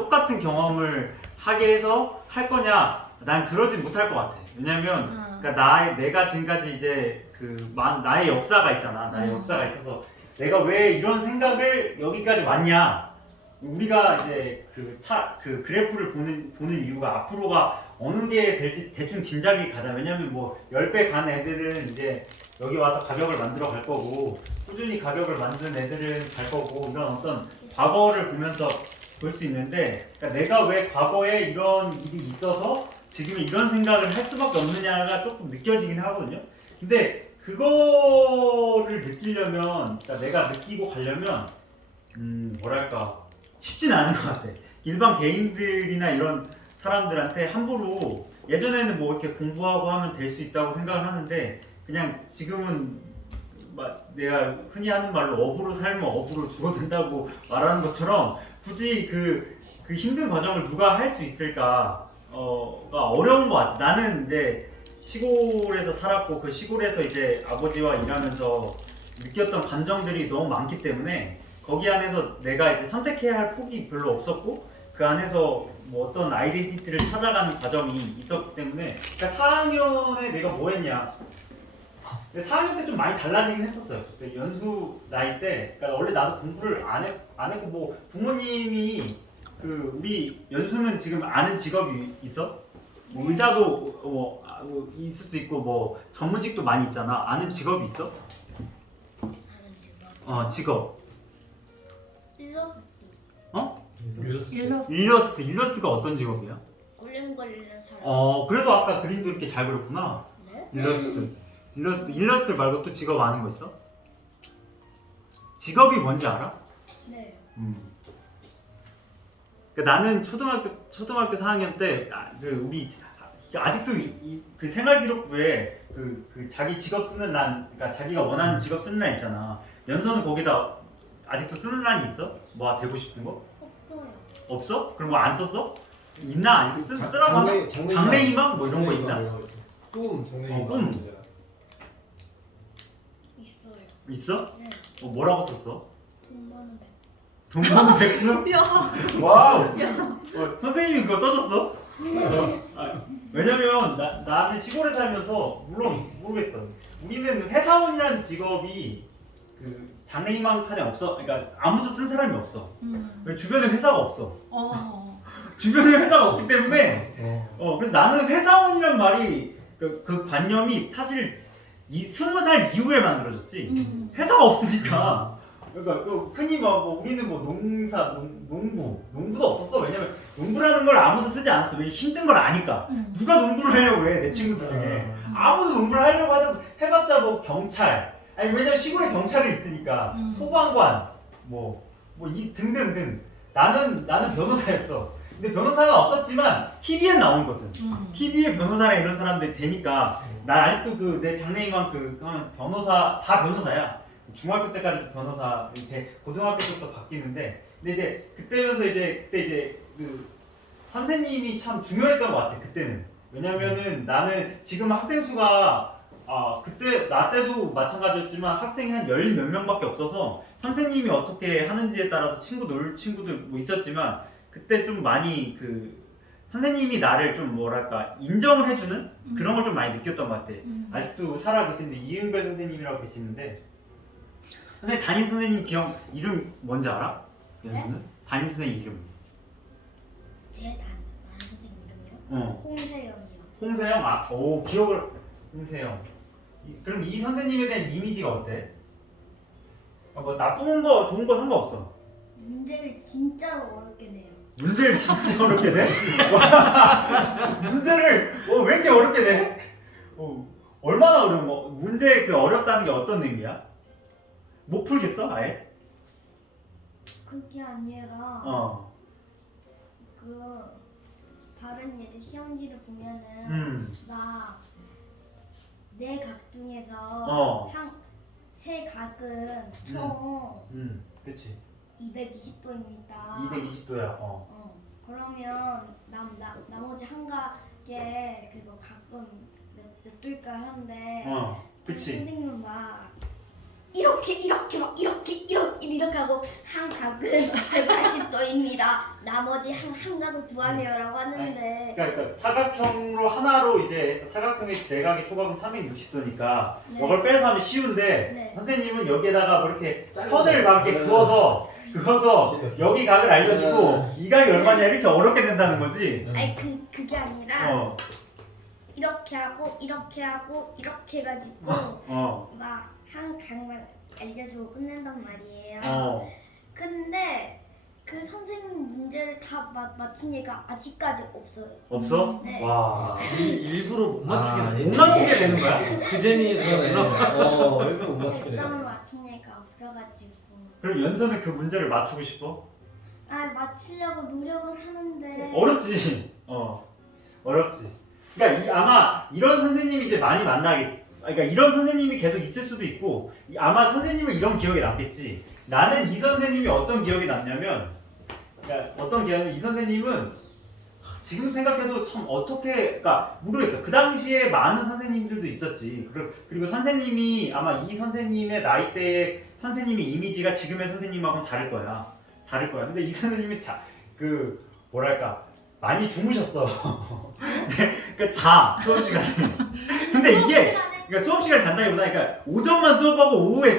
똑같은 경험을 하게 해서 할 거냐? 난 그러진 못할 것 같아. 왜냐면 그러니까 내가 지금까지 이제 나의 역사가 있잖아. 나의 역사가 있어서 내가 왜 이런 생각을 여기까지 왔냐? 우리가 이제 그 그래프를 보는 이유가 앞으로가 어느 게 될지 대충 짐작이 가자. 왜냐면 뭐 10배 간 애들은 이제 여기 와서 가격을 만들어 갈 거고 꾸준히 가격을 만든 애들은 갈 거고 이런 어떤 과거를 보면서 볼 수 있는데 그러니까 내가 왜 과거에 이런 일이 있어서 지금 이런 생각을 할 수밖에 없느냐가 조금 느껴지긴 하거든요. 근데 그거를 느끼려면 그러니까 내가 느끼고 가려면 뭐랄까 쉽진 않은 것 같아. 일반 개인들이나 이런 사람들한테 함부로 예전에는 뭐 이렇게 공부하고 하면 될 수 있다고 생각을 하는데 그냥 지금은 내가 흔히 하는 말로 업으로 살면 업으로 죽어도 된다고 말하는 것처럼 굳이 그 힘든 과정을 누가 할 수 있을까 가 어려운 것 같아. 나는 이제 시골에서 살았고 그 시골에서 이제 아버지와 일하면서 느꼈던 감정들이 너무 많기 때문에 거기 안에서 내가 이제 선택해야 할 폭이 별로 없었고 그 안에서 뭐 어떤 아이덴티티를 찾아가는 과정이 있었기 때문에 그러니까 4학년에 내가 뭐 했냐. 근데 4학년 때 좀 많이 달라지긴 했었어요. 그때 연수 나이 때, 그러니까 원래 나도 공부를 안 했고 뭐 부모님이 우리 연수는 지금 아는 직업이 있어? 뭐 의사도 뭐 있을 수도 있고 뭐 전문직도 많이 있잖아. 아는 직업이 있어? 직업. 일러스트. 어? 일러스트. 일러스트가 어떤 직업이야? 걸리는 사람. 그래서 아까 그림도 이렇게 잘 그렸구나. 네? 일러스트 말고 또 직업 아는 거 있어? 직업이 뭔지 알아? 네. 그러니까 나는 초등학교 4학년 때 우리 아직도 그 생활기록부에 자기 직업 쓰는 란, 그러니까 자기가 원하는 직업 쓰는 란 있잖아. 연서는 거기다 아직도 쓰는 란이 있어? 뭐 되고 싶은 거? 없어요. 없어? 그럼 뭐 안 썼어? 있나? 아직 쓰라고 하나? 장래희망 뭐 이런 거 있나? 꿈, 장래희망. 꿈. 있어요. 있어? 네. 뭐라고 썼어? 돈 버는 백. 돈 버는 백수? 야, 와우! 야. 선생님이 그거 써줬어? 왜냐면 나는 시골에 살면서 물론 모르겠어. 우리는 회사원이라는 직업이 장래희망 칸에 없어. 그러니까 아무도 쓴 사람이 없어. 주변에 회사가 없어. 주변에 회사가 없기 때문에 그래서 나는 회사원이란 말이 그 관념이 사실 20살 이후에 만들어졌지. 회사가 없으니까. 그러니까 흔히 뭐 우리는 뭐 농부도 없었어. 왜냐면 농부라는 걸 아무도 쓰지 않았어. 왜 힘든 걸 아니까. 누가 농부를 하려고 해? 내 친구들 중에 아무도 농부를 하려고 하자 해봤자 뭐 경찰. 아니 왜냐면 시골에 경찰이 있으니까 소방관 이 등등등. 나는 변호사였어. 근데 변호사가 없었지만 TV엔 나오거든. TV에 변호사나 이런 사람들이 되니까 나 아직도 내 장래희망 변호사 다 변호사야. 중학교 때까지 변호사, 고등학교 때부터 바뀌는데, 근데 이제 그때 이제 선생님이 참 중요했던 것 같아. 그때는. 왜냐면은 나는 지금 학생 수가 그때 나 때도 마찬가지였지만 학생이 한 열 몇 명밖에 없어서 선생님이 어떻게 하는지에 따라서 친구들 뭐 있었지만 그때 좀 많이 선생님이 나를 좀 뭐랄까 인정을 해주는 그런 걸 좀 많이 느꼈던 것 같아. 아직도 살아 계시는데 이은배 선생님이라고 계시는데 선생님 담임 선생님 이름 뭔지 알아? 연수는? 담임 선생님 이름. 제 담임 선생님 이름이요? 홍세영이요. 홍세영? 기억을. 홍세영. 그럼 이 선생님에 대한 이미지가 어때? 뭐 나쁜 거 좋은 거 상관없어. 문제를 진짜로 어렵게 내요. 문제를 진짜 어렵게 내? 문제를 왜 이렇게 어렵게 내? 얼마나 어려운 거? 문제 어렵다는 게 어떤 의미야? 못 풀겠어 아예? 그게 아니라 다른 애들 시험지를 보면은 내 각 중에서 세 각은 총 그치. 220도입니다. 220도야. 그러면 나머지 한 각에 가끔 몇 도일까 하는데 그치. 선생님은 막 이렇게 막 이렇게 하고 한 각은 180도입니다. 나머지 한 각을 구하세요라고 하는데 그러니까 사각형으로 하나로 이제 사각형의 내각의 초각은 360도니까 네. 이걸 빼서 하면 쉬운데 네. 선생님은 여기에다가 뭐 이렇게 짧은 선을 막 이렇게 네. 그어서 여기 각을 알려주고 네. 이 각이 얼마냐 이렇게 어렵게 된다는 거지. 아니 그게 아니라 어, 이렇게 하고 이렇게 해가지고 막 한 각만 알려주고 끝낸단 말이에요. 근데 그 선생님 문제를 다 맞힌 얘가 아직까지 없어요. 없어? 네. 와. 일부러 못 맞추게 못 맞추게 되는 거야? 그 재미에 들어가서 얼마 못 맞추게 돼. 100점을 맞춘 얘가 없어가지고 그럼 연서는 그 문제를 맞추고 싶어? 맞추려고 노력은 하는데 어렵지. 어렵지. 그러니까 아마 이런 선생님이 이제 많이 그러니까 이런 선생님이 계속 있을 수도 있고 아마 선생님은 이런 기억이 남겠지. 나는 이 선생님이 어떤 기억이 남냐면 그러니까 어떤 기억이 이 선생님은 지금 생각해도 참 어떻게 그러니까 모르겠어. 그 당시에 많은 선생님들도 있었지. 그리고 선생님이 아마 이 선생님의 나이대의 선생님의 이미지가 지금의 선생님하고는 다를 거야. 근데 이 선생님이 뭐랄까 많이 주무셨어. 그러니까 수업 시간에. 근데 이게 그러니까 수업 시간에 잔다기보다 그러니까 오전만 수업하고 오후에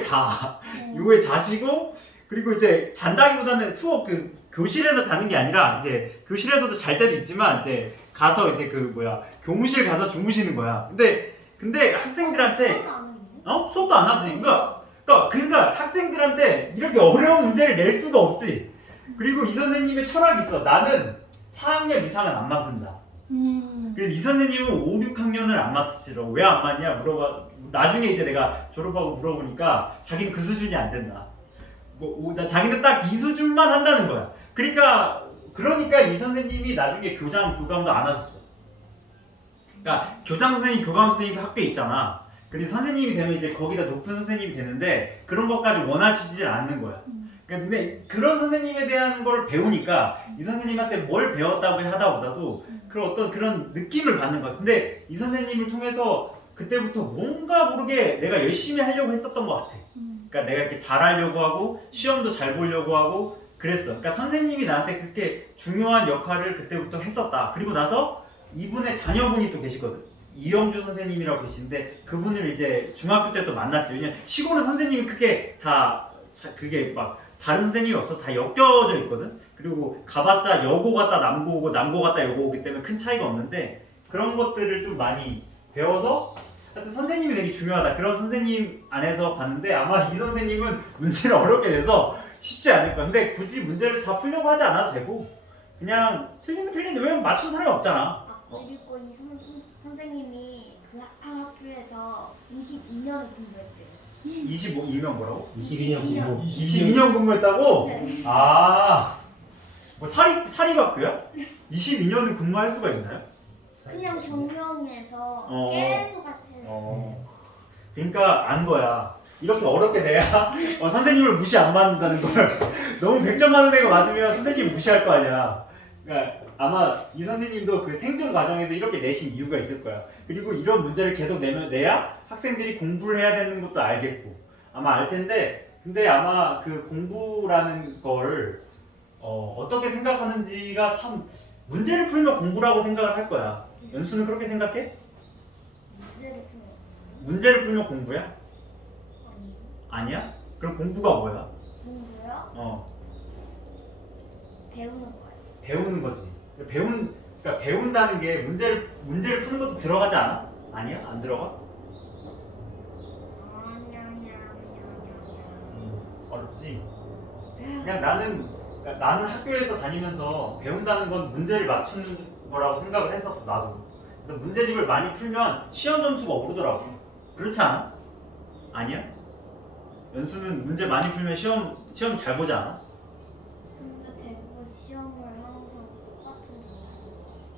오후에 자시고 그리고 이제 잔다기보다는 수업 교실에서 자는 게 아니라 이제 교실에서도 잘 때도 있지만 이제 가서 이제 교무실 가서 주무시는 거야. 근데 학생들한테 수업도 안 하지. 그러니까 학생들한테 이렇게 어려운 문제를 낼 수가 없지. 그리고 이 선생님의 철학이 있어. 나는 4학년 이상은 안 맡는다. 그래서 이 선생님은 5, 6학년을 안 맡으시더라고. 왜 안 맡냐 물어봐. 나중에 이제 내가 졸업하고 물어보니까 자기는 그 수준이 안 된다. 자기는 딱 이 수준만 한다는 거야. 그러니까 이 선생님이 나중에 교감도 안 하셨어. 그러니까 교장 선생님, 교감 선생님 학교에 있잖아. 근데 선생님이 되면 이제 거기다 높은 선생님이 되는데 그런 것까지 원하시질 않는 거야. 근데 그런 선생님에 대한 걸 배우니까 이 선생님한테 뭘 배웠다고 하다보다도 그런 느낌을 받는 거야. 근데 이 선생님을 통해서 그때부터 뭔가 모르게 내가 열심히 하려고 했었던 것 같아. 그러니까 내가 이렇게 잘하려고 하고 시험도 잘 보려고 하고 그랬어. 그러니까 선생님이 나한테 그렇게 중요한 역할을 그때부터 했었다. 그리고 나서 이분의 자녀분이 또 계시거든. 이영주 선생님이라고 계신데 그분을 이제 중학교 때 또 만났지. 왜냐면 시골은 선생님이 그게 막 다른 선생님이 없어. 다 엮여져 있거든. 그리고 가봤자 여고 갔다 남고 오고 남고 갔다 여고 오기 때문에 큰 차이가 없는데 그런 것들을 좀 많이 배워서 하여튼 선생님이 되게 중요하다. 그런 선생님 안에서 봤는데 아마 이 선생님은 문제를 어렵게 내서 쉽지 않을 거야. 근데 굳이 문제를 다 풀려고 하지 않아도 되고 그냥 틀리면 틀리는데 왜 맞춘 사람이 없잖아. 그리고 이 선생님이 그 학교에서 22년을 공부했대요. 22년 뭐라고? 22년 공부 22년 근무했다고? 네. 뭐 사립학교야? 22년을 근무할 수가 있나요? 그냥 경영에서 어. 계속 같은. 그러니까 안 거야. 이렇게 어렵게 내야 선생님을 무시 안 받는다는 걸 너무 100점 맞는 애가 맞으면 선생님 무시할 거 아니야. 그러니까 아마 이 선생님도 그 생존 과정에서 이렇게 내신 이유가 있을 거야. 그리고 이런 문제를 계속 내야 학생들이 공부를 해야 되는 것도 알겠고 아마 알 텐데 근데 아마 그 공부라는 걸 어떻게 생각하는지가 참 문제를 풀면 공부라고 생각을 할 거야. 연수는 그렇게 생각해? 문제를 풀면 공부야? 아니야? 그럼 공부가 뭐야? 공부요? 배우는 거예요. 배우는 거지. 그러니까 배운다는 게 문제를 푸는 것도 들어가지 않아? 아니야? 안 들어가? 어렵지. 그냥 나는 학교에서 다니면서 배운다는 건 문제를 맞추는 거라고 생각을 했었어. 나도. 그래서 문제집을 많이 풀면 시험 점수가 오르더라고. 그렇지 않아? 아니야? 연수는 문제 많이 풀면 시험 잘 보지 않아? 근데 대부분 시험을 항상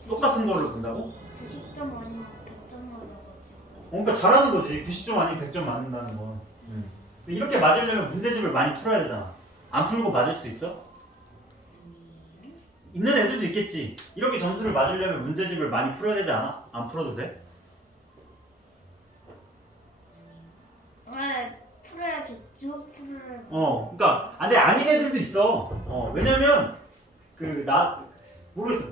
똑같은 걸로 본다고? 90점 아니면 100점 맞아가지고. 그러니까 잘하는 거지. 90점 아니면 100점 맞는다는 건. 근데 이렇게 맞으려면 문제집을 많이 풀어야 되잖아. 안 풀고 맞을 수 있어? 있는 애들도 있겠지. 이렇게 점수를 맞으려면 문제집을 많이 풀어야 되지 않아? 안 풀어도 돼? 네, 풀어야겠죠. 그러니까 근데 아닌 애들도 있어. 왜냐면 모르겠어.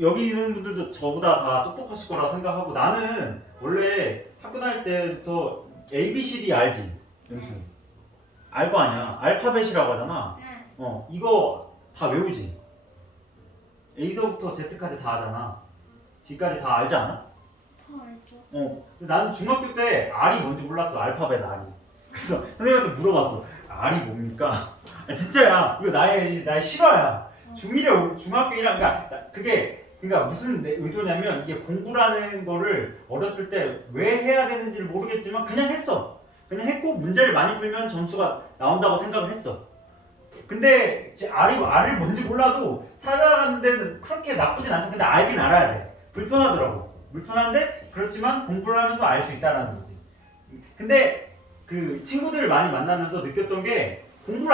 여기 있는 분들도 저보다 다 똑똑하실 거라 생각하고 나는 원래 학교 다닐 때부터 ABCD 알지? 연수. 알 거 아니야. 알파벳이라고 하잖아. 이거 다 외우지. A서부터 Z까지 다 하잖아. G까지 다 알지 않아? 다 알죠. 나는 중학교 때 R이 뭔지 몰랐어. 알파벳 R이. 그래서 선생님한테 물어봤어. R이 뭡니까? 진짜야. 이거 나의 실화야. 중1에 중학교 1학 그러니까 무슨 의도냐면 이게 공부라는 거를 어렸을 때 왜 해야 되는지를 모르겠지만 그냥 했어. 그냥 했고 문제를 많이 풀면 점수가 나온다고 생각을 했어. 근데 R이 뭔지 몰라도 살아가는 데는 그렇게 나쁘진 않죠. 근데 알긴 알아야 돼. 불편하더라고. 불편한데 그렇지만 공부를 하면서 알 수 있다라는 거지. 근데 그 친구들을 많이 만나면서 느꼈던 게 공부를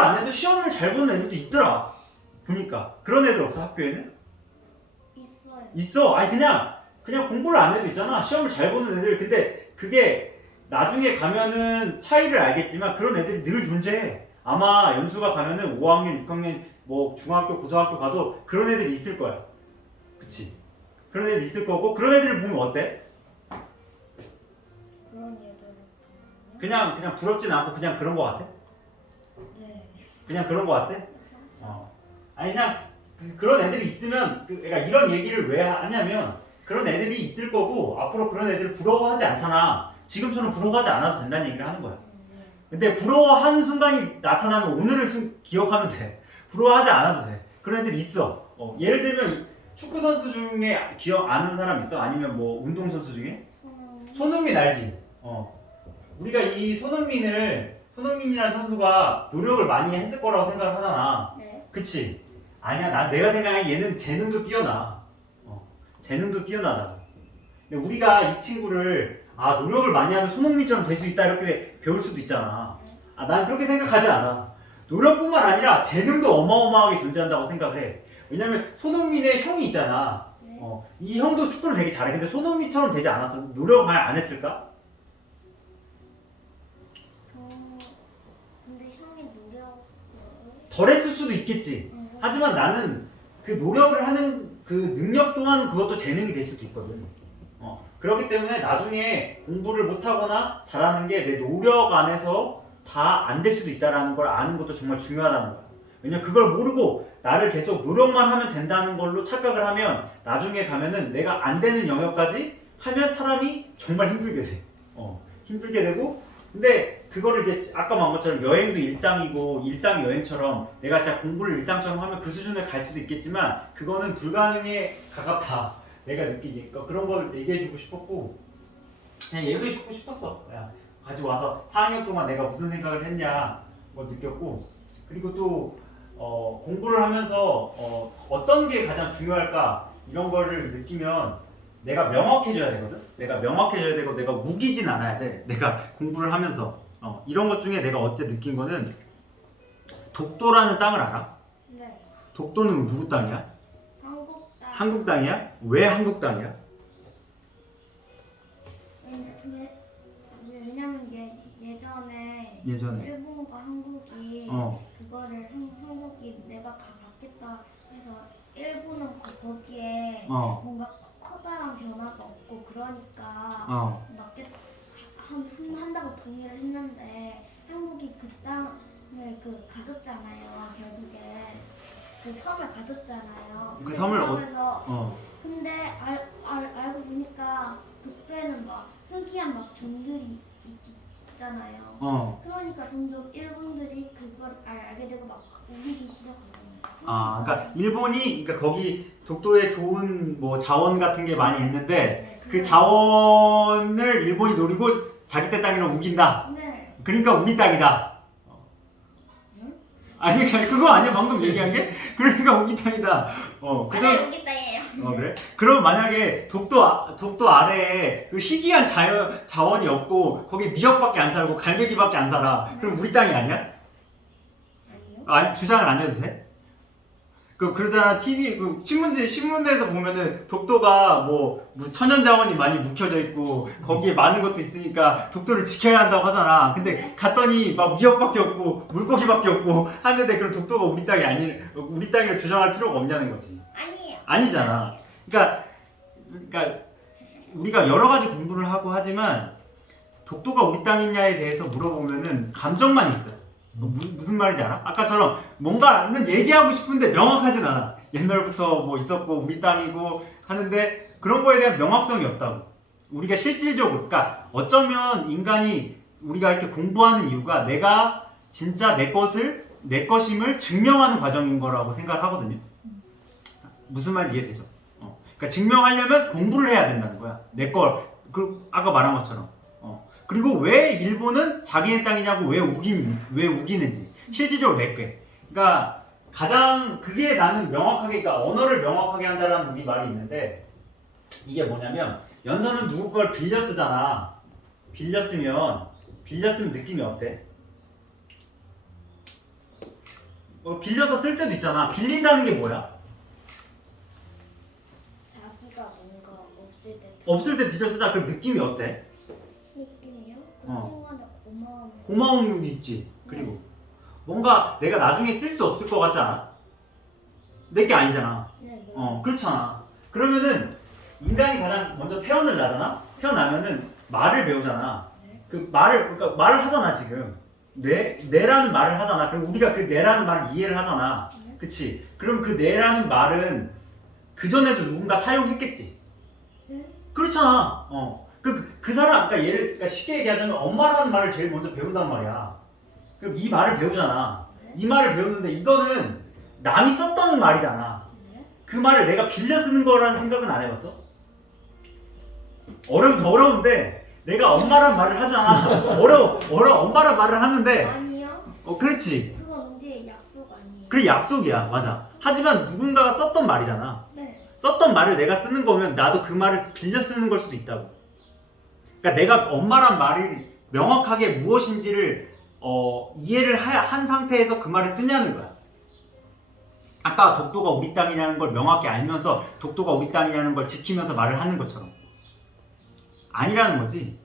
안 해도 시험을 잘 보는 애들도 있더라. 보니까 그런 애들 없어 학교에는? 있어요. 있어. 아니 그냥 공부를 안 해도 있잖아. 시험을 잘 보는 애들. 근데 그게 나중에 가면은 차이를 알겠지만 그런 애들이 늘 존재해. 아마 연수가 가면은 5학년, 6학년, 뭐 중학교, 고등학교 가도 그런 애들이 있을 거야. 그치? 그런 애들 있을 거고 그런 애들을 보면 어때? 그런 얘들. 그냥 부럽진 않고 그냥 그런 거 같아? 네. 그냥 그런 거 같아? 아니 그냥 그런 애들이 있으면 그러니까 이런 얘기를 왜 하냐면 그런 애들이 있을 거고 앞으로 그런 애들 부러워하지 않잖아. 지금처럼 부러워하지 않아도 된다는 얘기를 하는 거야. 근데 부러워하는 순간이 나타나면 오늘을 기억하면 돼. 부러워하지 않아도 돼. 그런 애들이 있어. 예를 들면 축구 선수 중에 아는 사람 있어? 아니면 뭐 운동 선수 중에? 손흥민 알지? 우리가 이 손흥민이라는 선수가 노력을 많이 했을 거라고 생각을 하잖아. 네. 그치? 아니야, 내가 생각하기엔 얘는 재능도 뛰어나. 재능도 뛰어나다. 근데 우리가 이 친구를 노력을 많이 하면 손흥민처럼 될 수 있다 이렇게 배울 수도 있잖아. 난 그렇게 생각하지 않아. 노력뿐만 아니라 재능도 어마어마하게 존재한다고 생각을 해. 왜냐면 손흥민의 형이 있잖아. 네. 이 형도 축구를 되게 잘해. 근데 손흥민처럼 되지 않았어? 노력을 안 했을까? 근데 형이 노력. 덜 했을 수도 있겠지. 하지만 나는 그 노력을 하는 그 능력 또한 그것도 재능이 될 수도 있거든. 그렇기 때문에 나중에 공부를 못하거나 잘하는 게 내 노력 안에서 다 안 될 수도 있다는 걸 아는 것도 정말 중요하다는 거야. 왜냐면 그걸 모르고 나를 계속 노력만 하면 된다는 걸로 착각을 하면 나중에 가면은 내가 안 되는 영역까지 하면 사람이 정말 힘들게 돼. 힘들게 되고 근데 그거를 이제 아까 말한 것처럼 여행도 일상이고 일상이 여행처럼 내가 진짜 공부를 일상처럼 하면 그 수준에 갈 수도 있겠지만 그거는 불가능에 가깝다. 내가 느끼니까 그런 걸 얘기해주고 싶었고 그냥 얘기해주고 싶었어. 그냥 가지고 와서 4학년 동안 내가 무슨 생각을 했냐 뭐 느꼈고 그리고 또 공부를 하면서 어떤 게 가장 중요할까 이런 거를 느끼면 내가 명확해져야 되거든. 내가 명확해져야 되고 내가 우기진 않아야 돼. 내가 공부를 하면서 이런 것 중에 내가 어째 느낀 거는 독도라는 땅을 알아? 네. 독도는 누구 땅이야? 한국 땅. 한국 땅이야? 왜 한국 땅이야? 왜냐면 예전에 일본과 한국이 그거를 한국이 내가 다 받겠다 해서 일본은 거기에 뭔가 커다란 변화가 없고 그러니까 한다고 동의를 했는데 한국이 그 땅을 가졌잖아요. 결국에 그 섬을 가졌잖아요. 그 섬을 하면서 근데 알고 보니까 독도에는 막 특이한 막 종들이 있잖아요. 그러니까 점점 일본들이 그걸 알게 되고 막 우기기 시작하잖아요. 그러니까 일본이 그러니까 거기 독도에 좋은 뭐 자원 같은 게 많이 있는데 네, 그 자원을 일본이 노리고 자기 때 땅이랑 우긴다. 네. 그러니까 우리 땅이다. 응? 아니 그거 아니야 방금 얘기한 게? 그러니까 우리 땅이다. 맞아요, 여기 땅이에요. 그래? 그럼 만약에 독도 아래에 그 희귀한 자원이 없고 거기 미역밖에 안 살고 갈매기밖에 안 살아. 그럼 우리 땅이 아니야? 아니요. 아니 주장을 안 해도 돼? 그러다가 TV 신문에서 보면은 독도가 뭐 천연자원이 많이 묵혀져 있고 거기에 많은 것도 있으니까 독도를 지켜야 한다고 하잖아. 근데 갔더니 막 미역밖에 없고 물고기밖에 없고 하는데 그럼 독도가 우리 땅이 우리 땅이라 주장할 필요가 없냐는 거지. 아니에요. 아니잖아. 그러니까 우리가 여러 가지 공부를 하고 하지만 독도가 우리 땅이냐에 대해서 물어보면은 감정만 있어요. 무슨 말인지 알아? 아까처럼 뭔가는 얘기하고 싶은데 명확하진 않아. 옛날부터 뭐 있었고 우리 땅이고 하는데 그런 거에 대한 명확성이 없다고. 우리가 실질적으로, 그러니까 어쩌면 인간이 우리가 이렇게 공부하는 이유가 내가 진짜 내 것임을 증명하는 과정인 거라고 생각을 하거든요. 무슨 말인지 이해되죠? 그러니까 증명하려면 공부를 해야 된다는 거야. 아까 말한 것처럼. 그리고 왜 일본은 자기네 땅이냐고 왜 우기는지 실질적으로 내게. 그러니까 가장 그게 나는 명확하게, 그러니까 언어를 명확하게 한다라는 우리 말이 있는데 이게 뭐냐면 연서는 누구 걸 빌려 쓰잖아. 빌렸으면 느낌이 어때? 빌려서 쓸 때도 있잖아. 빌린다는 게 뭐야? 자기가 뭔가 없을 때 빌려 쓰자. 그럼 느낌이 어때? 느낌이요? 그 어. 친구한테 고마움. 고마움이 있지. 그리고 뭔가 내가 나중에 쓸 수 없을 것 같지 않아? 내게 아니잖아. 네. 그렇잖아. 그러면은 인간이 가장 먼저 태어날 나잖아. 태어나면은 말을 배우잖아. 그러니까 말을 하잖아 지금. 내라는 말을 하잖아. 그럼 우리가 그 내라는 말을 이해를 하잖아. 그치? 그럼 그 내라는 말은 그 전에도 누군가 사용했겠지. 네. 그렇잖아. 그 사람, 그러니까 쉽게 얘기하자면 엄마라는 말을 제일 먼저 배운단 말이야. 그럼 이 말을 배우잖아. 이 말을 배우는데 이거는 남이 썼던 말이잖아. 네. 그 말을 내가 빌려 쓰는 거라는 생각은 안 해봤어? 어려운데 내가 엄마란 말을 하잖아. 엄마란 말을 하는데 아니요. 그렇지. 그건 우리의 약속 아니에요. 그게 약속이야. 맞아. 하지만 누군가가 썼던 말이잖아. 네. 썼던 말을 내가 쓰는 거면 나도 그 말을 빌려 쓰는 걸 수도 있다고. 그러니까 내가 엄마란 말이 명확하게 무엇인지를 이해를 한 상태에서 그 말을 쓰냐는 거야. 아까 독도가 우리 땅이냐는 걸 명확히 알면서 독도가 우리 땅이냐는 걸 지키면서 말을 하는 것처럼. 아니라는 거지.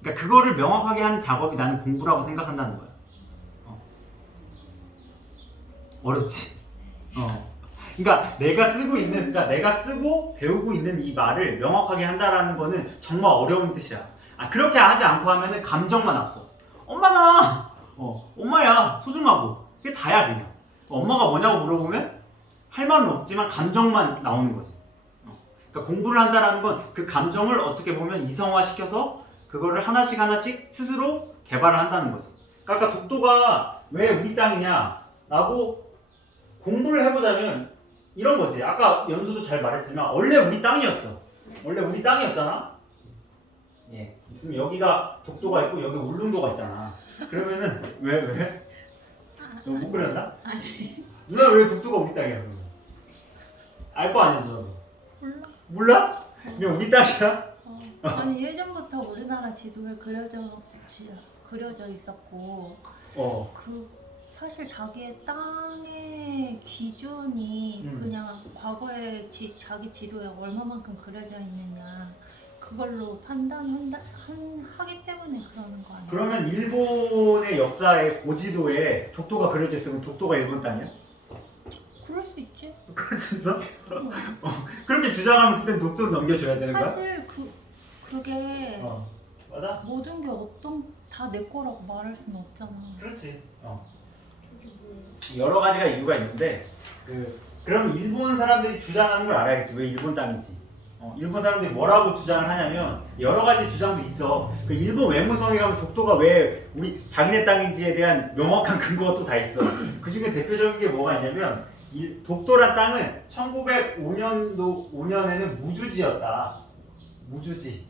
그러니까 그거를 명확하게 하는 작업이 나는 공부라고 생각한다는 거야. 어렵지. 그러니까 내가 쓰고 배우고 있는 이 말을 명확하게 한다라는 거는 정말 어려운 뜻이야. 그렇게 하지 않고 하면은 감정만 앞서. 엄마잖아. 엄마야. 소중하고. 그게 다야 그냥. 엄마가 뭐냐고 물어보면 할 말은 없지만 감정만 나오는 거지. 그러니까 공부를 한다라는 건 그 감정을 어떻게 보면 이성화시켜서 그거를 하나씩 스스로 개발을 한다는 거지. 그러니까 아까 독도가 왜 우리 땅이냐라고 공부를 해보자면 이런 거지. 아까 연수도 잘 말했지만 원래 우리 땅이었어. 원래 우리 땅이었잖아. 예. 있으면 여기가 독도가 있고 여기 울릉도가 있잖아. 그러면은 왜? 너 못 그렸나? 아니. 누나 왜 독도가 우리 땅이야? 알 거 아니야 누나도? 몰라? 그냥 우리 땅이야? 아니 예전부터 우리나라 지도에 그려져 있었고 그 사실 자기의 땅의 기준이 그냥 과거에 자기 지도에 얼마만큼 그려져 있느냐 그걸로 하기 때문에 그러는 거 아니야? 그러면 일본의 역사의 고지도에 독도가 그려져 있으면 독도가 일본 땅이야? 그럴 수 있지. 그럴 수 있어? 그렇게 주장하면 그때 독도를 넘겨줘야 되는 거야? 사실 그게 맞아? 모든 게 다 내 거라고 말할 수는 없잖아. 그렇지. 그게 뭐예요? 여러 가지가 이유가 있는데 그럼 일본 사람들이 주장하는 걸 알아야겠지. 왜 일본 땅인지. 일본 사람들이 뭐라고 주장을 하냐면 여러 가지 주장도 있어. 그 일본 외무성에 가면 독도가 왜 우리 자기네 땅인지에 대한 명확한 근거가 또 다 있어. 그 중에 대표적인 게 뭐가 있냐면 독도란 땅은 1905년에는 무주지였다. 무주지.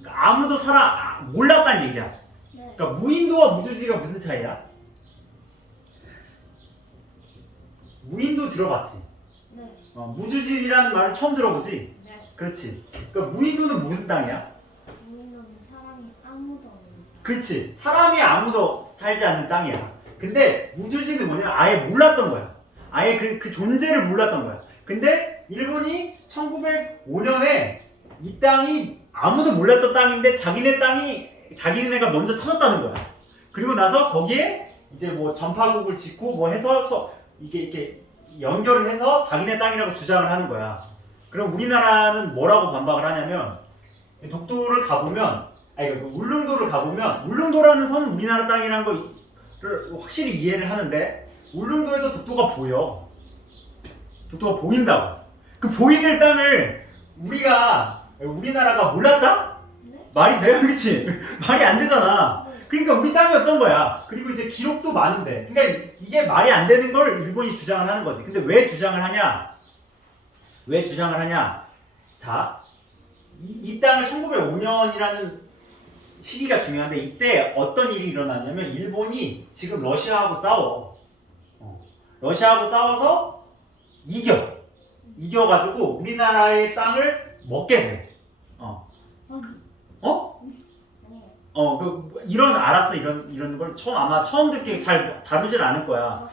그러니까 아무도 몰랐다는 얘기야. 네. 그러니까 무인도와 무주지가 무슨 차이야? 무인도 들어봤지? 네. 무주지라는 말을 처음 들어보지? 네. 그렇지. 그러니까 무인도는 무슨 땅이야? 우리는 사람이 아무도 없는. 그렇지. 사람이 아무도 살지 않는 땅이야. 근데 무주지는 뭐냐면 아예 몰랐던 거야. 아예 그 존재를 몰랐던 거야. 근데 일본이 1905년에 이 땅이 아무도 몰랐던 땅인데 자기네가 먼저 찾았다는 거야. 그리고 나서 거기에 이제 뭐 전파국을 짓고 뭐 해서 이게 연결을 해서 자기네 땅이라고 주장을 하는 거야. 그럼 우리나라는 뭐라고 반박을 하냐면 독도를 가보면 울릉도를 가보면 울릉도라는 섬은 우리나라 땅이라는 거를 확실히 이해를 하는데 울릉도에서 독도가 보여. 독도가 보인다고. 그 보이는 땅을 우리나라가 몰랐다? 네? 말이 돼요, 그치? 말이 안 되잖아. 그러니까 우리 땅이었던 거야. 그리고 이제 기록도 많은데. 그러니까 이게 말이 안 되는 걸 일본이 주장을 하는 거지. 근데 왜 주장을 하냐? 자, 이 땅을 1905년이라는 시기가 중요한데 이때 어떤 일이 일어났냐면 일본이 지금 러시아하고 싸워. 러시아하고 싸워서 이겨가지고 우리나라의 땅을 먹게 돼. 알았어. 이런 걸 처음 듣기 잘 다루질 않을 거야.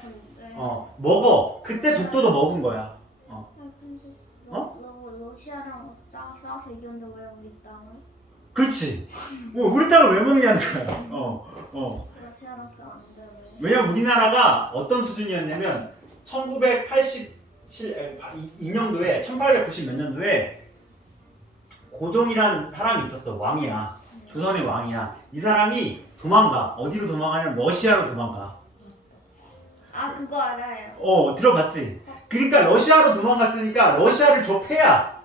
먹어. 그때 독도도 먹은 거야. 러시아랑 싸워서 이겼는데 왜 우리 땅을? 그렇지. 우리 땅을 왜 먹냐는 거야. 러시아랑 싸웠는데 왜? 왜냐면 우리나라가 어떤 수준이었냐면 1890몇 년도에 고종이란 사람이 있었어. 왕이야. 조선의 왕이야. 이 사람이 도망가. 어디로 도망가냐면 러시아로 도망가. 아 그거 알아요. 들어봤지? 그러니까 러시아로 도망갔으니까 러시아를 줘 패야.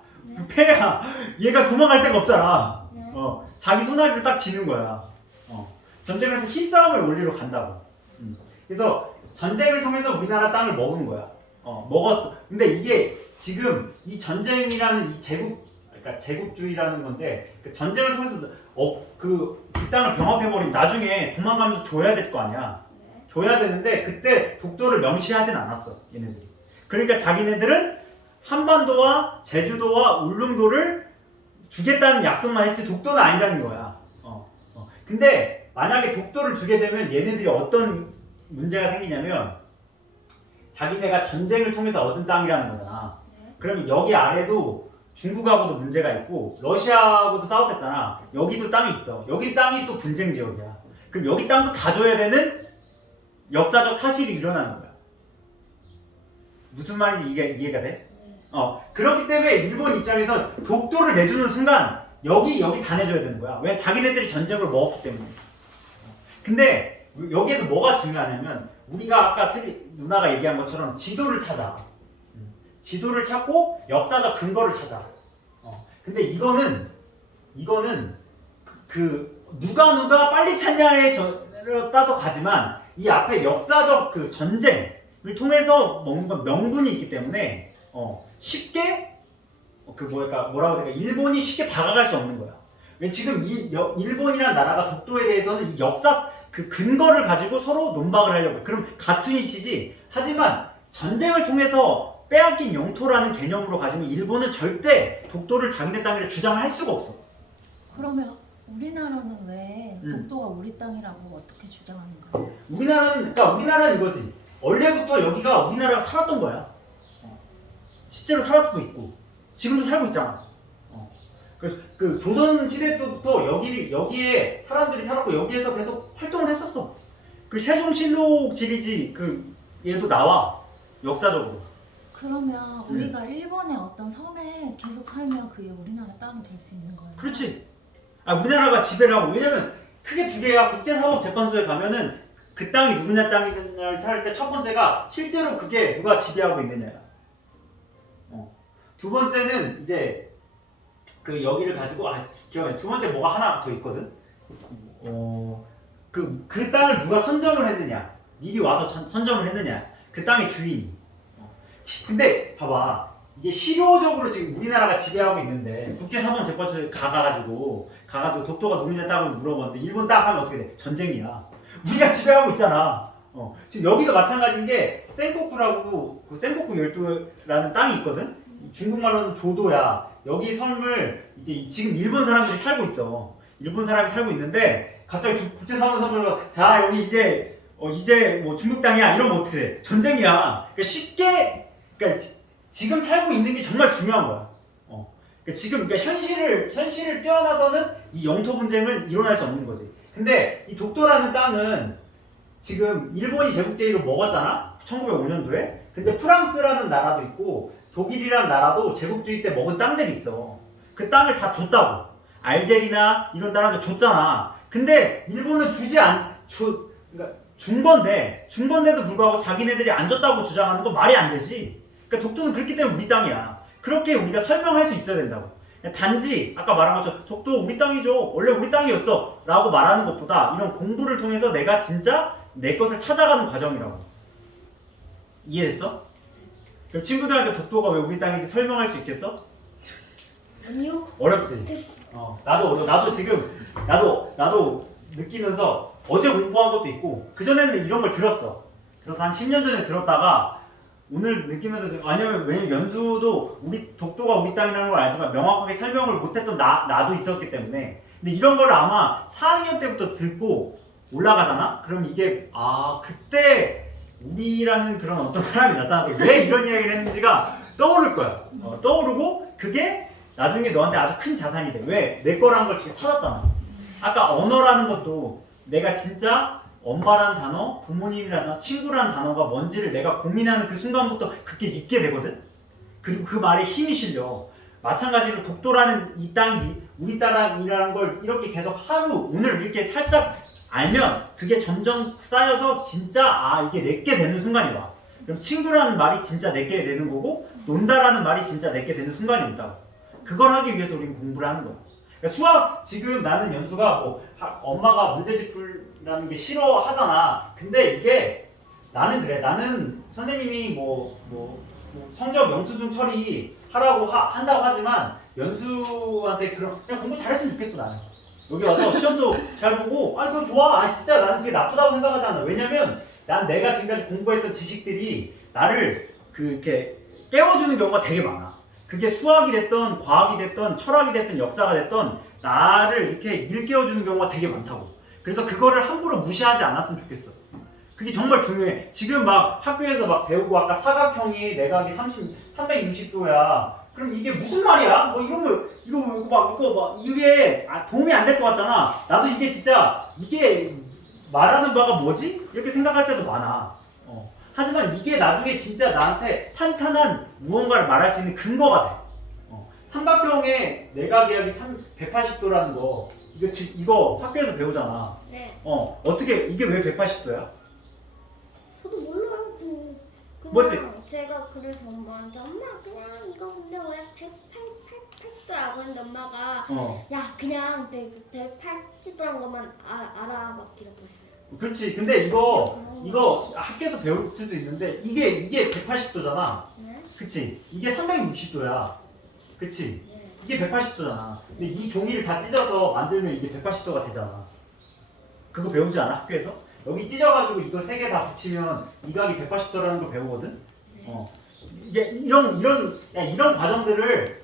얘가 도망갈 데가 없잖아. 네. 자기 손아귀를 딱 쥐는 거야. 전쟁을 해서 힘싸움의 원리로 간다고. 그래서 전쟁을 통해서 우리나라 땅을 먹은 거야. 먹었어. 근데 이게 지금 이 전쟁이라는 이 그러니까 제국주의라는 건데 그 전쟁을 통해서 그 땅을 병합해버리면 나중에 도망가면서 줘야 될 거 아니야. 네. 줘야 되는데 그때 독도를 명시하진 않았어. 얘네들이. 그러니까 자기네들은 한반도와 제주도와 울릉도를 주겠다는 약속만 했지 독도는 아니라는 거야. 근데 만약에 독도를 주게 되면 얘네들이 어떤 문제가 생기냐면 자기네가 전쟁을 통해서 얻은 땅이라는 거잖아. 네. 그러면 여기 아래도 중국하고도 문제가 있고 러시아하고도 싸웠댔잖아. 여기도 땅이 있어. 여기 땅이 또 분쟁 지역이야. 그럼 여기 땅도 다 줘야 되는 역사적 사실이 일어나는 거야. 무슨 말인지 이해가 돼? 그렇기 때문에 일본 입장에서 독도를 내주는 순간 여기 다 내줘야 되는 거야. 왜? 자기네들이 전쟁으로 먹었기 때문에. 근데 여기에서 뭐가 중요하냐면 우리가 아까 누나가 얘기한 것처럼 지도를 찾아. 지도를 찾고 역사적 근거를 찾아. 근데 이거는 누가 빨리 찾냐에 따라서 가지만 이 앞에 역사적 그 전쟁을 통해서 뭔가 명분이 있기 때문에 쉽게 뭐라고 해야 될까? 일본이 쉽게 다가갈 수 없는 거야. 왜 지금 일본이라는 나라가 독도에 대해서는 이 역사 그 근거를 가지고 서로 논박을 하려고 해. 그럼 같은 이치지. 하지만 전쟁을 통해서 빼앗긴 영토라는 개념으로 가지면 일본은 절대 독도를 자기네 땅이라 주장할 수가 없어. 그러면 우리나라는 왜 독도가 우리 땅이라고 어떻게 주장하는 거야? 우리나라는 이거지. 원래부터 여기가 우리나라가 살았던 거야. 실제로 살았고 있고 지금도 살고 있잖아. 그 조선 시대 때부터 여기에 사람들이 살았고 여기에서 계속 활동을 했었어. 그 세종실록 지리지 얘도 나와 역사적으로. 그러면 우리가 일본의 어떤 섬에 계속 살면 그게 우리나라 땅이 될 수 있는 거예요? 그렇지. 우리나라가 지배를 하고. 왜냐면 크게 두 개가 국제사법재판소에 가면은 그 땅이 누구냐 땅이냐를 찾을 때 첫 번째가 실제로 그게 누가 지배하고 있느냐야. 두 번째는 이제 여기를 가지고 기억나요. 두 번째 뭐가 하나 더 있거든. 그 땅을 누가 선정을 했느냐, 미리 와서 선정을 했느냐, 그 땅의 주인이. 근데 봐봐, 이게 실효적으로 지금 우리나라가 지배하고 있는데 국제사법재판소에 가가지고 독도가 누구냐 땅을 물어봤는데 일본 땅 하면 어떻게 돼? 전쟁이야. 우리가 지배하고 있잖아. 지금 여기도 마찬가지인 게 센코쿠라고 센코쿠 열도라는 땅이 있거든. 중국말로는 조도야. 여기 섬을 이제 지금 일본 사람들이 살고 있어. 일본 사람이 살고 있는데 갑자기 국제사법재판소가 자 여기 이제 이제 뭐 중국 땅이야 이러면 어떻게 돼? 전쟁이야. 그러니까 쉽게 그러니까 지금 살고 있는 게 정말 중요한 거야. 그러니까 지금 그러니까 현실을 뛰어나서는 이 영토 분쟁은 일어날 수 없는 거지. 근데 이 독도라는 땅은 지금 일본이 제국제의로 먹었잖아. 1905년도에. 근데 프랑스라는 나라도 있고 독일이라는 나라도 제국주의 때 먹은 땅들이 있어. 그 땅을 다 줬다고. 알제리나 이런 나라도 줬잖아. 근데 일본은 그러니까 준 건데도 불구하고 자기네들이 안 줬다고 주장하는 건 말이 안 되지. 그러니까 독도는 그렇기 때문에 우리 땅이야. 그렇게 우리가 설명할 수 있어야 된다고. 단지 아까 말한 것처럼 독도 우리 땅이죠. 원래 우리 땅이었어. 라고 말하는 것보다 이런 공부를 통해서 내가 진짜 내 것을 찾아가는 과정이라고. 이해됐어? 그럼 친구들한테 독도가 왜 우리 땅인지 설명할 수 있겠어? 아니요. 어렵지. 나도 지금 나도 느끼면서 어제 공부한 것도 있고 그 전에는 이런 걸 들었어. 그래서 한 10년 전에 들었다가 오늘 느끼면서 왜냐면 연수도 우리 독도가 우리 땅이라는 걸 알지만 명확하게 설명을 못했던 나도 있었기 때문에. 근데 이런 걸 아마 4학년 때부터 듣고 올라가잖아. 그럼 이게 그때 우리라는 그런 어떤 사람이 나타나서 왜 이런 이야기를 했는지가 떠오를 거야. 떠오르고 그게 나중에 너한테 아주 큰 자산이 돼. 왜? 내 거라는 걸 지금 찾았잖아. 아까 언어라는 것도 내가 진짜 엄마라는 단어, 부모님이라는 단어, 친구라는 단어가 뭔지를 내가 고민하는 그 순간부터 그렇게 믿게 되거든? 그리고 그 말에 힘이 실려. 마찬가지로 독도라는 이 땅이 우리 땅이라는 걸 이렇게 계속 오늘 이렇게 살짝 알면 그게 점점 쌓여서 진짜 이게 내게 되는 순간이 와. 그럼 친구라는 말이 진짜 내게 되는 거고 논다라는 말이 진짜 내게 되는 순간이 온다고. 그걸 하기 위해서 우리는 공부를 하는 거야. 그러니까 수학 지금 나는 연수가 엄마가 문제집 풀라는 게 싫어하잖아. 근데 이게 나는 그래. 나는 선생님이 성적 영수증 처리하라고 한다고 하지만 연수한테 그냥 공부 잘했으면 좋겠어 나는. 여기 와서 시험도 잘 보고 그거 좋아. 진짜 나는 그게 나쁘다고 생각하지 않아. 왜냐면 난 내가 지금까지 공부했던 지식들이 나를 이렇게 깨워주는 경우가 되게 많아. 그게 수학이 됐던 과학이 됐던 철학이 됐던 역사가 됐던 나를 이렇게 일깨워주는 경우가 되게 많다고. 그래서 그거를 함부로 무시하지 않았으면 좋겠어. 그게 정말 중요해. 지금 학교에서 배우고 아까 사각형이 내각이 360도야. 그럼 이게 무슨 말이야? 이게 도움이 안 될 것 같잖아. 나도 이게 진짜 이게 말하는 바가 뭐지? 이렇게 생각할 때도 많아. 하지만 이게 나중에 진짜 나한테 탄탄한 무언가를 말할 수 있는 근거가 돼. 삼각형의 내각의 180도라는 거 이거 학교에서 배우잖아. 네. 어떻게 이게 왜 180도야? 저도 몰라요. 그냥 뭐지? 제가 그래서 엄마한테 엄마 그냥 이거 근데 왜 180도야? 그런데 엄마가 야 그냥 180도란 것만 알아 막 이러고 있어요. 그렇지. 근데 이거 학교에서 배울 수도 있는데 이게 180도잖아. 네? 그치? 이게 360도야. 그치? 네. 이게 180도잖아. 근데 이 종이를 다 찢어서 만들면 이게 180도가 되잖아. 그거 배우지 않아? 학교에서? 여기 찢어가지고 이거 3개 다 붙이면 이 각이 180도라는 걸 배우거든? 이게 이런 과정들을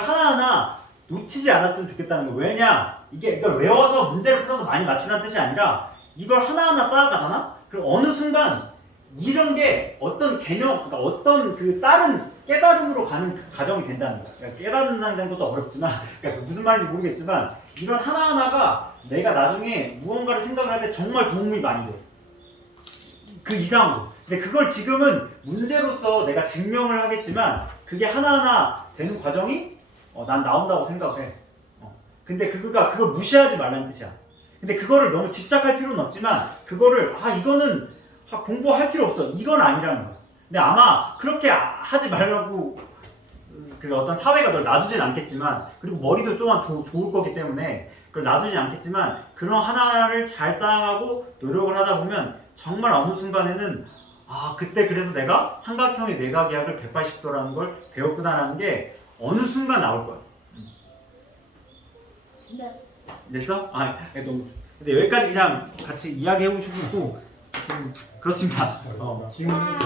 하나하나 놓치지 않았으면 좋겠다는 거. 왜냐? 이걸 외워서 문제를 풀어서 많이 맞추라는 뜻이 아니라 이걸 하나하나 쌓아가잖아? 그럼 어느 순간 이런 게 어떤 개념, 그러니까 어떤 다른 깨달음으로 가는 과정이 된다는 거야. 그러니까 깨닫는다는 것도 어렵지만, 그러니까 무슨 말인지 모르겠지만 이런 하나하나가 내가 나중에 무언가를 생각을 할 때 정말 도움이 많이 돼. 그 이상으로. 근데 그걸 지금은 문제로서 내가 증명을 하겠지만 그게 하나하나 되는 과정이 난 나온다고 생각을 해. 근데 그걸 무시하지 말라는 뜻이야. 근데 그거를 너무 집착할 필요는 없지만 그거를 이거는 공부할 필요 없어. 이건 아니라는 거야. 근데 아마 그렇게 하지 말라고 어떤 사회가 널 놔두진 않겠지만 그리고 머리도 좀 좋을 거기 때문에 그걸 놔두진 않겠지만 그런 하나를 잘 쌓아가고 노력을 하다 보면 정말 어느 순간에는 그때 그래서 내가 삼각형의 내각이학을 180도라는 걸 배웠구나라는 게 어느 순간 나올 거야. 네. 됐어? 너무. 근데 여기까지 그냥 같이 이야기해보고 싶고 좀 그렇습니다. 질문해요.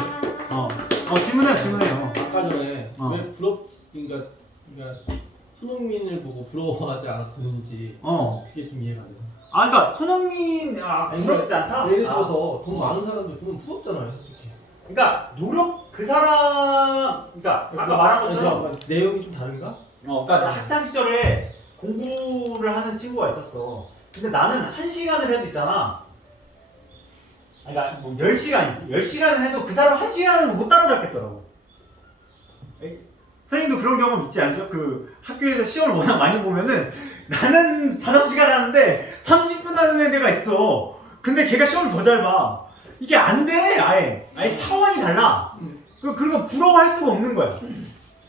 아까 전에 어. 왜 그러니까 손흥민을 보고 부러워하지 않았는지 그게 좀 이해가 안 돼. 아 그러니까 손흥민 부럽지 않다. 예를 들어서 돈 많은 사람들 보면 부럽잖아요, 솔직히. 그러니까 노력 그 사람 그러니까 아까 말한 것처럼 그러니까 내용이 좀 다른가? 그러니까 학창 시절에 공부를 하는 친구가 있었어. 근데 나는 1시간을 해도 있잖아. 그러니까 뭐 10시간이지. 10시간을 해도 그 사람 1시간은 못 따라잡겠더라고. 선생님도 그런 경험 있지 않으세요? 그 학교에서 시험을 워낙 많이 보면은 나는 5시간 하는데 30분 하는 애가 있어. 근데 걔가 시험을 더 잘 봐. 이게 안 돼. 아예 차원이 달라. 그리고 부러워할 수가 없는 거야.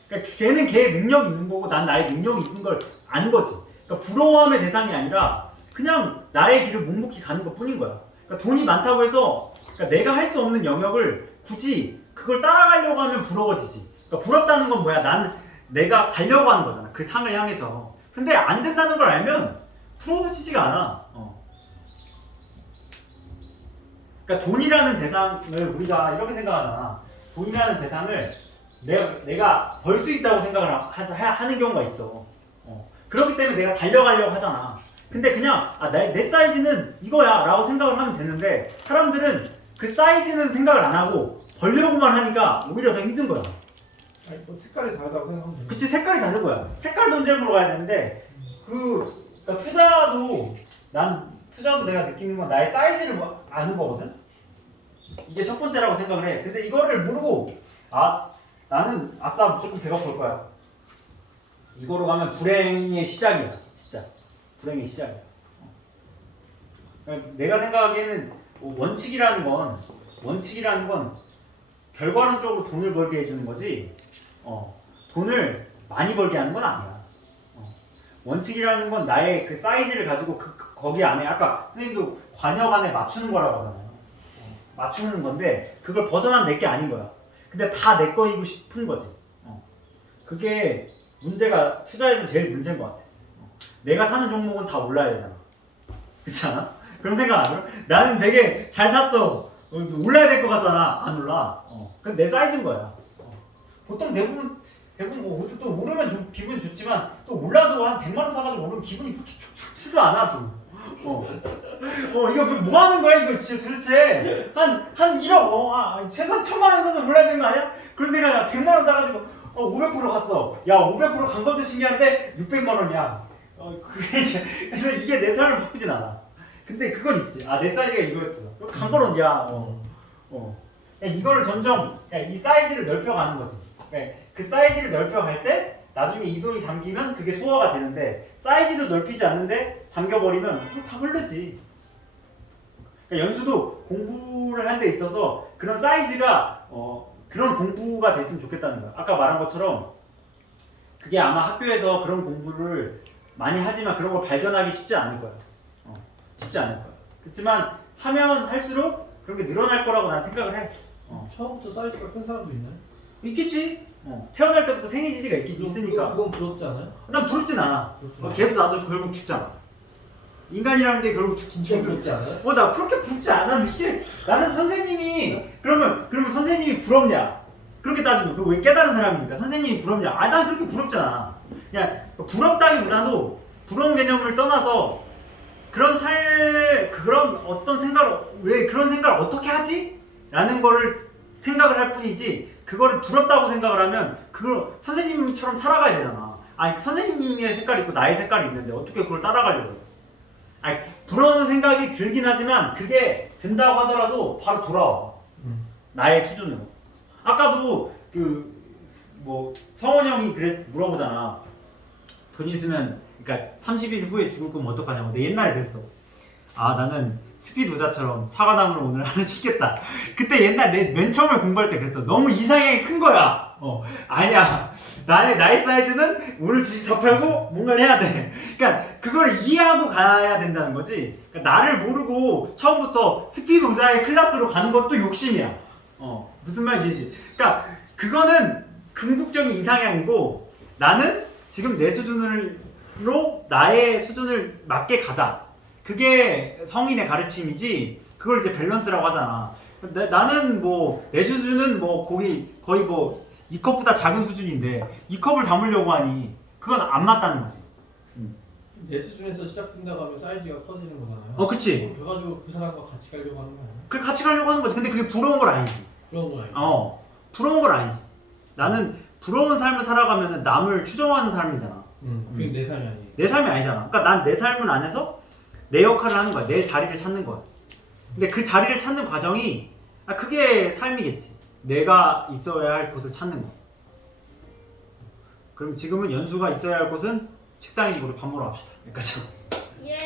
그러니까 걔는 걔의 능력이 있는 거고 난 나의 능력이 있는 걸 아는 거지. 그러니까 부러워함의 대상이 아니라 그냥 나의 길을 묵묵히 가는 것 뿐인 거야. 그러니까 돈이 많다고 해서 그러니까 내가 할 수 없는 영역을 굳이 그걸 따라가려고 하면 부러워지지. 그러니까 부럽다는 건 뭐야? 나는 내가 가려고 하는 거잖아. 그 상을 향해서. 근데 안 된다는 걸 알면 부러워지지가 않아. 그러니까 돈이라는 대상을 우리가 이렇게 생각하잖아. 돈이라는 대상을 내가 벌 수 있다고 생각을 하는 경우가 있어. 그렇기 때문에 내가 달려가려고 하잖아. 근데 그냥 내 사이즈는 이거야 라고 생각을 하면 되는데 사람들은 그 사이즈는 생각을 안 하고 벌려고만 하니까 오히려 더 힘든 거야. 아니 뭐 색깔이 다르다고 생각하면 되는 그치, 색깔이 다른 거야. 색깔 논쟁으로 가야 되는데 그러니까 투자도 내가 느끼는 건 나의 사이즈를 아는 거거든. 이게 첫 번째라고 생각을 해. 근데 이거를 모르고 나는 아싸 무조건 배가 볼 거야. 이거로 가면 불행의 시작이야. 진짜 불행의 시작이야. 그러니까 내가 생각하기에는 원칙이라는 건 결과론적으로 돈을 벌게 해주는 거지. 돈을 많이 벌게 하는 건 아니야. 원칙이라는 건 나의 그 사이즈를 가지고 거기 안에 아까 선생님도 관역 안에 맞추는 거라고 하잖아요. 맞추는 건데 그걸 벗어난 내게 아닌 거야. 근데 다 내 거이고 싶은 거지. 그게 문제가 투자에서 제일 문제인 것 같아. 내가 사는 종목은 다 올라야 되잖아. 그렇지 않아? 그런 생각 안 들어? 나는 되게 잘 샀어. 올라야 될 것 같잖아. 안 올라. 근데 내 사이즈인 거야. 보통 대부분 뭐 또 오르면 좀 기분이 좋지만 또 올라도 한 100만 원 사가지고 오르면 기분이 그렇게 좋지도 않아. 이거 뭐 하는 거야 이거 진짜 도대체 한 1억 최소한 1000만 원 사서 올라야 되는 거 아니야? 그런 생각 100만 원 사가지고 500% 갔어. 야 500%간 것도 신기한데 600만 원이야. 그래서 이게 내 삶을 바꾸진 않아. 근데 그건 있지. 내 사이즈가 이거였구나. 간 거는 이거를 점점 이 사이즈를 넓혀가는 거지. 그 사이즈를 넓혀갈 때 나중에 이 돈이 담기면 그게 소화가 되는데 사이즈도 넓히지 않는데 담겨버리면 그거 다 흐르지. 그러니까 연수도 공부를 한 데 있어서 그런 사이즈가 그런 공부가 됐으면 좋겠다는 거야. 아까 말한 것처럼 그게 아마 학교에서 그런 공부를 많이 하지만 그런 걸 발견하기 쉽지 않을 거야. 쉽지 않을 거야. 그렇지만 하면 할수록 그런 게 늘어날 거라고 난 생각을 해. 처음부터 사이즈가 큰 사람도 있나요? 있겠지. 태어날 때부터 생리 지지가 있으니까. 그건 부럽지 않아요? 난 부럽진 않아. 부럽지 않아요? 걔도 나도 결국 죽잖아. 인간이라는 게 결국 진짜 부럽지 않아요? 나 그렇게 부럽지 않아. 미친. 나는 선생님이 그러면 선생님이 부럽냐? 그렇게 따지면 그거 왜 깨달은 사람이니까 선생님이 부럽냐? 난 그렇게 부럽지 않아. 그냥 부럽다기보다도 부러운 개념을 떠나서 그런 어떤 생각을 왜 그런 생각을 어떻게 하지? 라는 거를 생각을 할 뿐이지 그거를 부럽다고 생각을 하면 그걸 선생님처럼 살아가야 되잖아. 선생님의 색깔이 있고 나의 색깔이 있는데 어떻게 그걸 따라가려고 해? 부러운 생각이 들긴 하지만 그게 든다고 하더라도 바로 돌아와. 나의 수준으로. 아까도 성원 형이 물어보잖아. 돈 있으면 그러니까 30일 후에 죽을 거면 어떡하냐고. 근데 옛날에 그랬어. 나는 스피드 오자처럼 사과나무를 오늘 하나 심겠다. 그때 옛날 맨 처음에 공부할 때 그랬어. 너무 이상하게 큰 거야. 아니야. 나의 사이즈는 오늘 주식 다 팔고 뭔가를 해야 돼. 그러니까 그걸 이해하고 가야 된다는 거지. 그러니까 나를 모르고 처음부터 스피드 오자의 클래스로 가는 것도 욕심이야. 무슨 말인지. 그러니까 그거는 궁극적인 이상향이고 나는 지금 내 수준으로 나의 수준을 맞게 가자. 그게 성인의 가르침이지. 그걸 이제 밸런스라고 하잖아. 나는 내 수준은 거의 2컵보다 작은 수준인데 2컵을 담으려고 하니 그건 안 맞다는 거지. 내 수준에서 시작된다고 하면 사이즈가 커지는 거잖아요. 그치. 그래가지고 그 사람과 같이 가려고 하는 거 아니야? 그 같이 가려고 하는 거지. 근데 그게 부러운 건 아니지. 그런 거 아니야? 부러운 건 아니지. 나는 부러운 삶을 살아가면 남을 추종하는 삶이잖아. 그게 내 삶이 아니야. 내 삶이 아니잖아. 그러니까 난 내 삶을 안에서 내 역할을 하는 거야. 내 자리를 찾는 거야. 근데 그 자리를 찾는 과정이 그게 삶이겠지. 내가 있어야 할 곳을 찾는 거. 그럼 지금은 연수가 있어야 할 곳은 식당이고 우리 밥 먹으러 갑시다. 여기까지. 예.